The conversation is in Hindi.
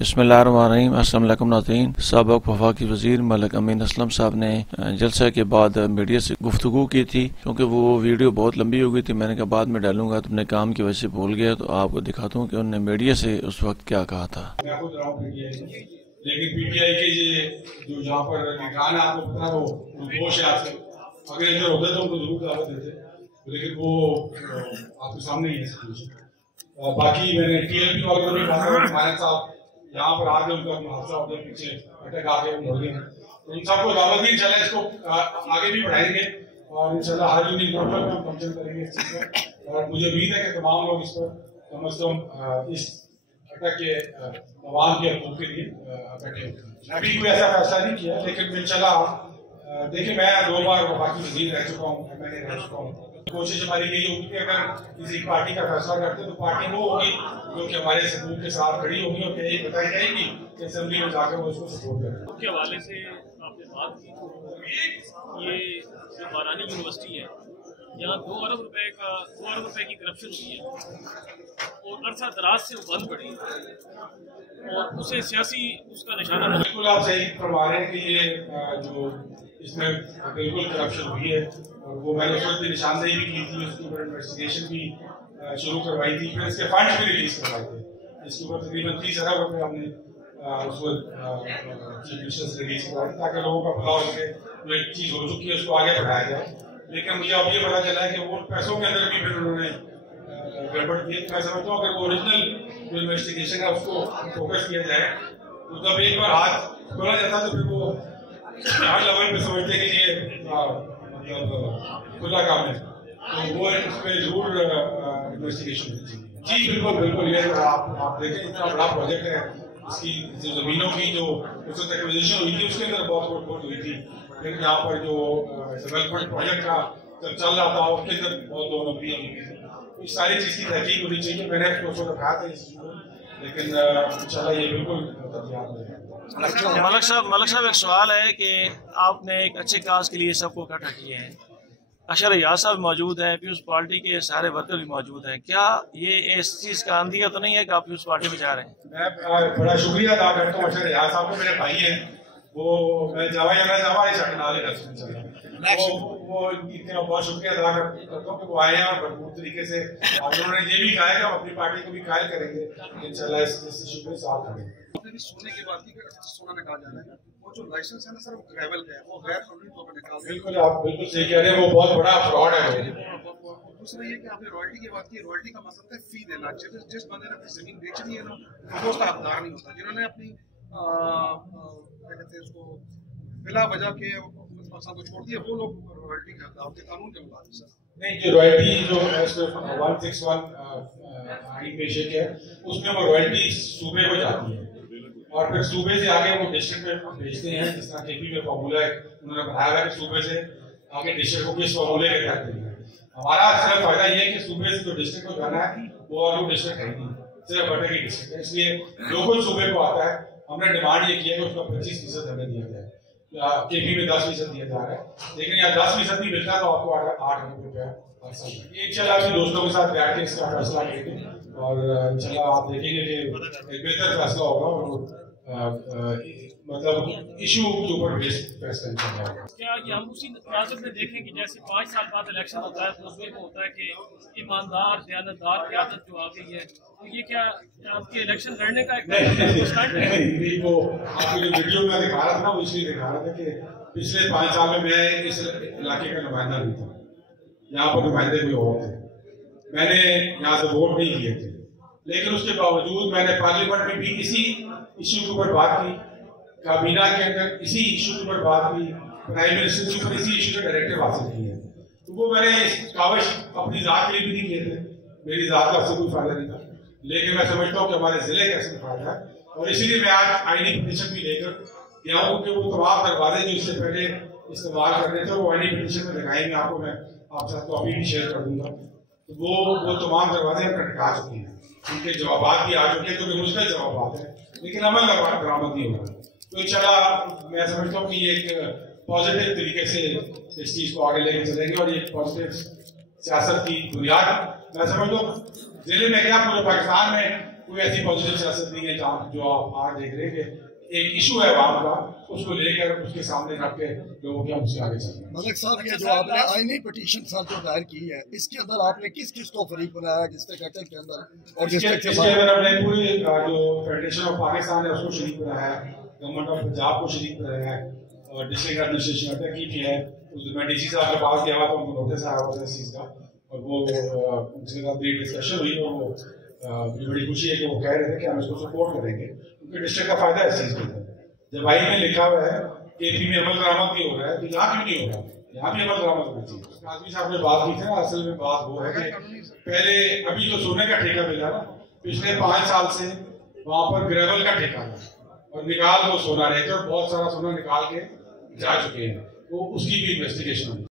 बिस्मिल्लाहिर्रहमानिर्रहीम। अस्सलाम वालेकुम नाज़रीन। साबिक़ वफाकी वज़ीर मलिक अमीन असलम साहब ने जलसा के बाद मीडिया से गुफ्तगू की थी, क्योंकि वो वीडियो बहुत लंबी हो गई थी। मैंने कहा बाद में डालूंगा, तो अपने काम की वजह से भूल गया। तो आपको दिखाता हूँ कि उन्होंने मीडिया से उस वक्त क्या कहा था। लेकिन पीटीआई के जो जहाँ पर निगरान है, आपको पता है वो निर्दोष है। आपसे अगर इधर होते तो उनको जरूर दावत देते, लेकिन वो आपके सामने ही है सिचुएशन। बाकी मैंने टीएलपी वालों को भी कहा साहब यहाँ पर आगे उनका हादसा हो गया, पीछे अटैक आके मुड़ गए। तो इन सबको दावत दी, इंशाल्लाह इसको आगे भी बढ़ाएंगे और इंशाल्लाह हर यूनिट नोटल में हम फंक्शन करेंगे इस चीज पर। और मुझे उम्मीद है कि तमाम लोग इस पर कम से कम इस अटैक के अवाम के हकूक़ के लिए इकट्ठे होते। अभी कोई ऐसा फैसला नहीं किया, लेकिन इंशाल्लाह देखिए मैं 2 बार वफाकी वज़ीर रह चुका हूँ, मैंने रह चुका हूँ। कोशिश हमारी यही होगी कि अगर किसी पार्टी का फैसला करते तो पार्टी वो होगी जो कि हमारे सकून के साथ खड़ी होगी और यही बताई जाएगी कि असेंबली में जाकर वो उसको सपोर्ट करें। के हवाले से आपने बात की, ये जो बारानी यूनिवर्सिटी है, यहाँ 2 अरब रुपए की करप्शन हुई है और अरसा दराज से वो बंद पड़ी है और उसे सियासी उसका निशाना। बिल्कुल आप सही फरमा रहे हैं कि ये जो इसमें बिल्कुल करप्शन हुई है और वो मैंने उस वक्त भी निशानदेही भी की थी, उसके ऊपर इन्वेस्टिगेशन भी शुरू करवाई थी, फिर इसके फंड्स भी रिलीज करवाए थे। इसके ऊपर तकरीबन 30 अरब रुपये हमने उस वक्त चीफ मिनिस्टर से रिलीज करवाए ताकि लोगों का भला हो सके। जो एक चीज हो चुकी है उसको आगे बढ़ाया जाए। लेकिन मुझे अब ये पता चला है कि वो पैसों के अंदर भी फिर उन्होंने गड़बड़ की। मैं समझता हूँ अगर वो ओरिजिनल जो इन्वेस्टिगेशन है उसको फोकस किया जाए, तो जब एक बार हाथ खोला जाता तो फिर वो हर लेवल पे समझते कि ये मतलब खुला काम है, तो वो उस पर जरूर इन्वेस्टिगेशन होनी चाहिए। जी बिल्कुल बिल्कुल, ये आप देखें इतना बड़ा प्रोजेक्ट है, इसकी जो जमीनों की जो उस वक्त एक्विजिशन हुई थी उसके अंदर बहुत खोट हुई थी, लेकिन यहाँ पर जो डेवलपमेंट प्रोजेक्ट का जब चल रहा था उसके अंदर बहुत 2 नंबरी हुई थी। इस सारी चीज की तहकीक होनी चाहिए। मैंने उसको रखा था इस चीज में, लेकिन इंशाल्लाह ये बिल्कुल याद रहेगा। मलिक साहब एक सवाल है कि आपने एक अच्छे काज के लिए सबको इकट्ठा किए हैं, अशर रियाज साहब मौजूद हैं, पीपल्स पार्टी के सारे वर्कर भी मौजूद हैं, क्या ये इस चीज़ का अंदिया तो नहीं है कि आप पीपल्स पार्टी में जा रहे हैं? मैं बड़ा शुक्रिया अदा करता हूँ अशर रियाज साहब को, मेरे भाई हैं वो, मैं जावा या ना जावा इस नाले वो इनका बहुत शुक्रिया अदा करता हूँ कि वो आए हैं और भरपूर तरीके से। और उन्होंने ये भी कहा है कि हम अपनी पार्टी को भी कायल करेंगे इंशाल्लाह इस इशू पे साथ करेंगे। सोने की बात की सोना निकाल जाना है, वो जो लाइसेंस है ना सर, वो ग्रेवल का है, वो गैर कानूनी तौर पर निकाल। बिल्कुल आप बिल्कुल सही कह रहे हैं, वो बहुत बड़ा फ्रॉड है। दूसरा ये कि आपने रॉयल्टी की बात की, रॉयल्टी का मतलब है फी देना। जिस बंदे ने अपनी जमीन बेचनी है ना, वो उसका हकदार नहीं होता। जिन्होंने अपनी क्या कहते हैं उसको बिला वजह के मकसद को छोड़ दिया, वो लोग रॉयल्टी के हकदार होते कानून के मुताबिक। सर नहीं, जो रॉयल्टी जो 161 आईन पेश है उसमें वो रॉयल्टी सूबे को जाती है और फिर सूबे से आगे वो डिस्ट्रिक्ट में भेजते हैं। जिस तरह केपी में फॉर्मूला उन्होंने बनाया है कि सूबे से आगे डिस्ट्रिक्ट को किस फॉर्मूले के तहत देना है। हमारा सिर्फ फायदा ये है कि सूबे से जो डिस्ट्रिक्ट को जाना है वो और डिस्ट्रिक्ट है नहीं, सिर्फ बटे की डिस्ट्रिक्ट है, इसलिए जो कुछ सूबे को आता है हमने डिमांड ये की है कि उसका 25% हमें दिया जाए। केपी में 10% दिया जा रहा है, लेकिन यहाँ 10% नहीं मिलता तो आपको 8 अरब रुपया। इंशाल्लाह अपने दोस्तों के साथ बैठ के इसका फैसला करेंगे और इंशाल्लाह आप देखेंगे कि एक बेहतर फैसला होगा और मतलब इशू के ऊपर बेस्ड फैसला होगा। क्या ये हम उसी तनाज़ुर में देखें कि जैसे 5 साल बाद इलेक्शन होता है तो उसमें होता है कि ईमानदार दयानतदार क़यादत जो आ गई है, तो ये क्या आपके इलेक्शन लड़ने का एक नहीं, वो आपको जो वीडियो में दिखा रहा था ना, वो इसलिए दिखा रहा था कि पिछले 5 साल में मैं इस इलाके का नुमाइंदा नहीं था, यहाँ पर नुमाइंदे भी और थे, मैंने यहाँ से वोट नहीं किए थे, लेकिन उसके बावजूद मैंने पार्लियामेंट में भी इसी इशू के ऊपर बात की, काबीना के अंदर इसी इशू के ऊपर बात की, प्राइम मिनिस्टर के ऊपर इसी इशू के डायरेक्टिव हासिल किए। तो वो मैंने काविश अपनी जात के लिए भी नहीं किए थे, मेरी जात का उससे कोई फायदा नहीं था, लेकिन मैं समझता हूँ कि हमारे जिले का इसमें फायदा है और इसीलिए मैं आज आईनी पिटीशन भी लेकर गया हूँ कि वो तमाम दरवाजे जो इससे पहले इस्तेमाल कर रहे थे वो आईनी पिटीशन में लगाएंगे। आपको मैं आपके साथ कॉपी भी शेयर कर दूंगा। तो वो तमाम दरवाजे हम खटका चुके हैं, उनके जवाब भी आ चुके हैं, क्योंकि मुश्किल जवाब है, लेकिन अमल बरामद नहीं होगा। तो इंशाल्लाह मैं समझता हूँ कि ये एक पॉजिटिव तरीके से इस चीज को आगे लेके चलेंगे और ये पॉजिटिव सियासत की बुनियाद मैं समझता हूँ जिले में क्या पूरे पाकिस्तान में कोई ऐसी पॉजिटिव सियासत नहीं है जहाँ जो आप आज देख रहे हैं कि एक इशू है वहां का, उसको लेकर उसके सामने रख के लोगों के हम उससे आगे चल रहे हैं। मलिक साहब, ये जो आपने आईनी पिटीशन सर जो दायर की है, इसके अंदर आपने किस किस को फरीक बनाया, डिस्ट्रिक्ट अटक के अंदर और डिस्ट्रिक्ट के अंदर हमने पूरी जो फेडरेशन ऑफ पाकिस्तान है उसको शरीक बनाया, गवर्नमेंट ऑफ पंजाब को शरीक बनाया है और डिस्ट्रिक्ट एडमिनिस्ट्रेशन अटक की भी है। उसमें डीसी साहब के पास गया हुआ तो उनको नोटिस आया हुआ इस चीज का और वो उनके साथ एक डिस्कशन हुई और वो मुझे बड़ी खुशी है कि वो कह रहे थे कि हम इसको सपोर्ट करेंगे क्योंकि डिस्ट्रिक्ट का फायदा है इस चीज के। जब आई में लिखा हुआ है केपी में अमल दरामद नहीं हो रहा है तो यहाँ क्यों नहीं हो रहा, यहाँ भी अमल दरामद होना चाहिए। आजमी साहब ने बात की थी ना, असल में बात वो है कि पहले अभी जो सोने का ठेका मिला ना, पिछले 5 साल से वहां पर ग्रेवल का ठेका था और निकाल वो सोना रहे थे और बहुत सारा सोना निकाल के जा चुके हैं, तो उसकी भी इन्वेस्टिगेशन